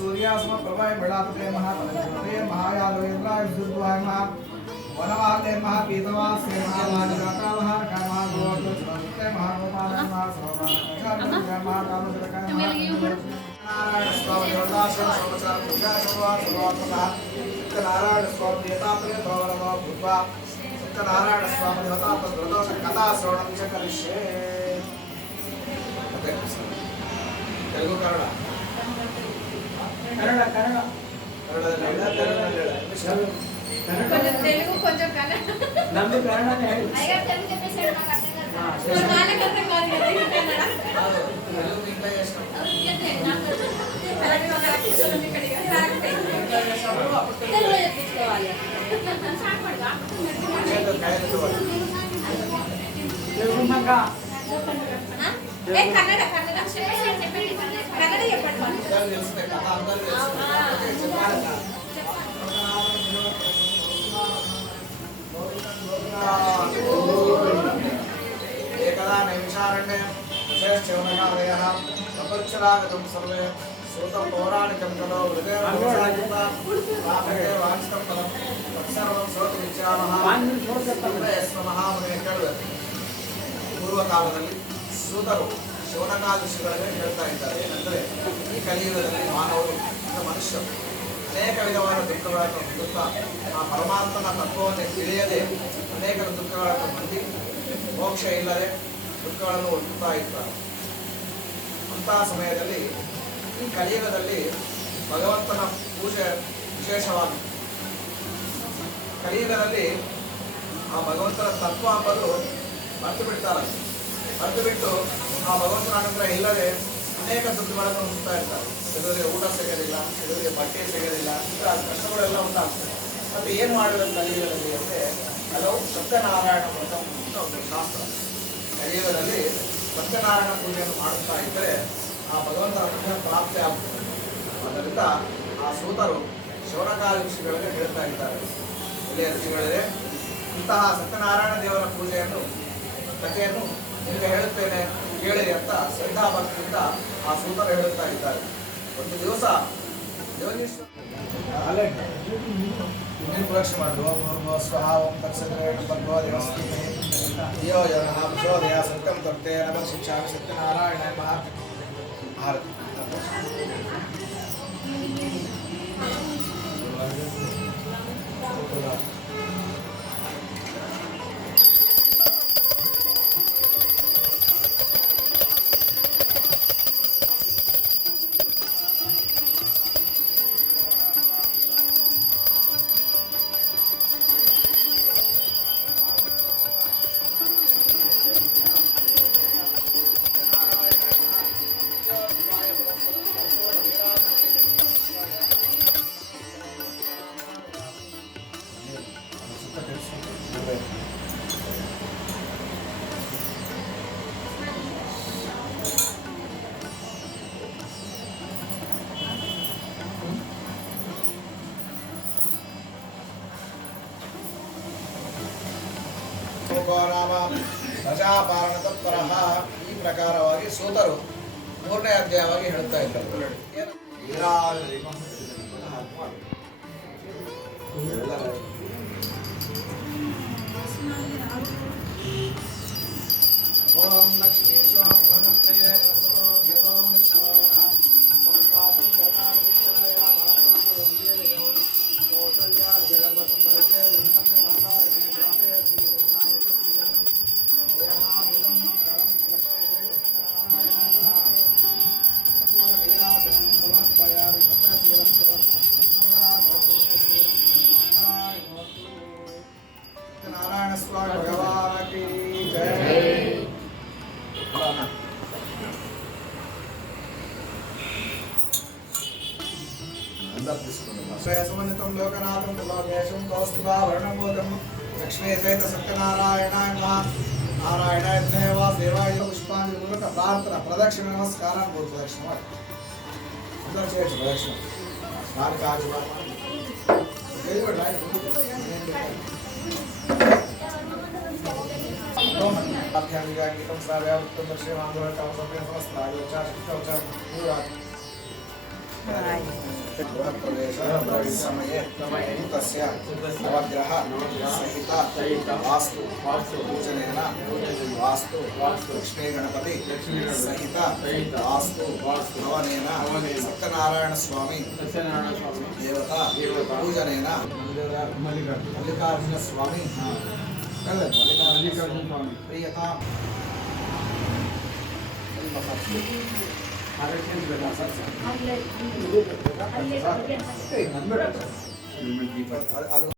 सूर्यासम प्रभय बड़ापते महापते महायालोन्द्राय विद्वाय महा वनवाले महापीतवासे महामाजगाता महाकामा गोवर्धते महागोपाल महासभा महाकामजलका नारायण स्वामी देवदास समाचार पूजा सर्वा सर्वात्मना नारायण स्वामी देवता प्रिय भवनम भूत्वा नारायण स्वामी देवता प्रदोष कथा श्रवणं च करिष्ये तेलुगु कन्नड़ कन्नड़ कन्नड़ కొంచెం తెలుగు కొంచెం కన్నడ నమ్ము కన్నడనే అయ్యా తెలుగు చెప్పేసాడు నాకు అర్థం కాదు వాళ్ళకి అర్థం కాదు కదా కన్నడ తెలుగు ఇంగ్లీష్ చేస్తాం అంటే నాకు అలాగే ఒక అక్షరం ఇక్కడ తెలుగు చెప్పించుకోవాలి తెలుగు మగా ఏ కన్నడ కన్నడ చెప్పండి కన్నడ చెప్పండి తెలుసు కథ అందరూ తెలుసు చెప్పాలి एकदा नैमिषारण्ये विशेषचेवनकादयः प्रपक्षरागतं सर्वे सूतं पौराणिकं खलु हृदयरापते वाञ्छितं फलं तत्सर्वं श्रोतुमिच्छामः यस्म महामुने ಕೇಳುವುದು ಪೂರ್ವಕಾಲದಲ್ಲಿ ಸೂತರು ಶಿವನಕಾದಶಿಗಳಿಗೆ ಹೇಳ್ತಾ ಇದ್ದಾರೆ ಏನಂದರೆ ಈ ಕಲಿಯುಗದಲ್ಲಿ ಮಾನವರು ಮನುಷ್ಯರು ಅನೇಕ ವಿಧವಾದ ದುಃಖಗಳನ್ನು ಹೊಂದುತ್ತಾ ಆ ಪರಮಾತ್ಮನ ತತ್ವವನ್ನು ತಿಳಿಯದೆ ಅನೇಕ ದುಃಖಗಳನ್ನು ಹೊಂದಿ ಮೋಕ್ಷ ಇಲ್ಲದೆ ದುಃಖಗಳನ್ನು ಹುಟ್ಟುತ್ತಾ ಇರ್ತಾರೆ. ಅಂತಹ ಸಮಯದಲ್ಲಿ ಈ ಕಲಿಯುಗದಲ್ಲಿ ಭಗವಂತನ ಪೂಜೆ ವಿಶೇಷವಾಗಿ ಕಲಿಯುಗದಲ್ಲಿ ಆ ಭಗವಂತನ ತತ್ವ ಅಂಬದು ಮರೆತು ಬಿಡ್ತಾರೆ. ಮರೆತು ಬಿಟ್ಟು ಆ ಭಗವಂತನ ಅನುಗ್ರಹ ಇಲ್ಲದೆ ಅನೇಕ ದುಃಖಗಳನ್ನು ಹೊಂದುತ್ತಾ ಇರ್ತಾರೆ. ಕೆಲವರಿಗೆ ಊಟ ಸಿಗೋದಿಲ್ಲ, ಕೆಲವರಿಗೆ ಬಟ್ಟೆ ಸಿಗೋದಿಲ್ಲ, ಇಂಥ ಕಷ್ಟಗಳೆಲ್ಲ ಉಂಟಾಗ್ತದೆ. ಮತ್ತು ಏನು ಮಾಡಬೇಕು ಕಲಿಯುಗದಲ್ಲಿ ಅಂದರೆ ಕೆಲವು ಸತ್ಯನಾರಾಯಣ ವ್ರತ ಅಂತ ಒಂದು ಶಾಸ್ತ್ರ. ಕಲಿಯುಗದಲ್ಲಿ ಸತ್ಯನಾರಾಯಣ ಪೂಜೆಯನ್ನು ಮಾಡುತ್ತಾ ಇದ್ದರೆ ಆ ಭಗವಂತನ ಅನುಗ್ರಹ ಪ್ರಾಪ್ತಿ ಆಗುತ್ತದೆ. ಆದ್ದರಿಂದ ಆ ಸೂತರು ಶಿವನಕಾದಿ ಋಷಿಗಳಿಗೆ ಹೇಳ್ತಾ ಇದ್ದಾರೆ, ಎಲೆಯ ಋಷಿಗಳಿದೆ, ಇಂತಹ ಸತ್ಯನಾರಾಯಣ ದೇವರ ಪೂಜೆಯನ್ನು ಕಥೆಯನ್ನು ನಿಮಗೆ ಹೇಳುತ್ತೇನೆ ಕೇಳಿರಿ ಅಂತ ಶ್ರದ್ಧಾಭಕ್ತಿಯಿಂದ ಆ ಸೂತರು ಹೇಳುತ್ತಾ ಇದ್ದಾರೆ. ಒಂದು ದಿವಸ ಯೋಗೀಶ್ವರ ಪರೀಕ್ಷೆ ಮಾಡುವ ಸ್ವಹ ಓಂ ತತ್ಸಂಗ್ರಹಣ ಭಗವ ದೇವಸ್ಥೆ ಯೋ ಜನಃ ಪ್ರಚೋದಯ ಸತ್ಯಂ ತರ್ತೆ ನಮಃ ಶಿಕ್ಷಾಮಿ ಸತ್ಯನಾರಾಯಣ ಮಹಾತ್ಮ ಆರತಿ ನಾಮ ಪ್ರಜಾಪಾಲನ ತತ್ಪರಃ ಈ ಪ್ರಕಾರವಾಗಿ ಸೂತರು 3ನೇ ಅಧ್ಯಾಯವಾಗಿ ಹೇಳ್ತಾ ಇದ್ದಾರೆ. ಓಂ ಲಕ್ಷ್ಮೀಶ್ವರ ಭವನತ್ರಯ ಪ್ರಸತೋ ದೇವೋ ವಿಶ್ವಾಯ ಸಂಪಾತು ಜತಾವಿಷ್ಟಯ ಮಾತಾಂತವಂದೇಯೋ ಕೌಸಲ್ಯಾ ಜಗರ್ಭ ಸಂಭರತೆ ಜನ್ಮನ್ಯ ಮಾತಾರಣೆ ಜಾತೆ ಶ್ರೀ ವಿನಾಯಕ ಶ್ರೀಜನ ದೇಹಾವಿದಂ ಮಂಗಳಂ ಲಕ್ಷ್ಮೀ ಕೃಷ್ಣನಾರಾಯಣಃ ಅಪೂರ್ಣ ಗೀರಾಜನಂ ಸಮರ್ಪಯಾಮಿ ಸತ್ಯಶೀಲಸ್ವ नारायण स्वामी भगवान की जय। स्वयं लोकनाथं लोकेशं कौस्तुभावर्णमोदं लक्ष्मी सहित सत्यनारायणाय नमः। नारायणाय देवा सेवाय पुष्पांजलि पूर्वक प्रार्थना प्रदक्षिण नमस्कार प्रदक्षिण ఇట్లా చేయొచ్చు ప్రదక్షిణ దానికి ఆగి ఇది కూడా రైట్ అధ్యాత్మిక సావ్యావృత్తం సమయే తస్య నవగ్రహ సహిత వాస్తు పూజనేన వాస్తు లక్ష్మీ గణపతి సహిత వాస్తు భవనేన సత్యనారాయణ స్వామి దేవత పూజనేన మల్లికార్జున స్వామి మల్లికార్జున స్వామి ప్రియత అది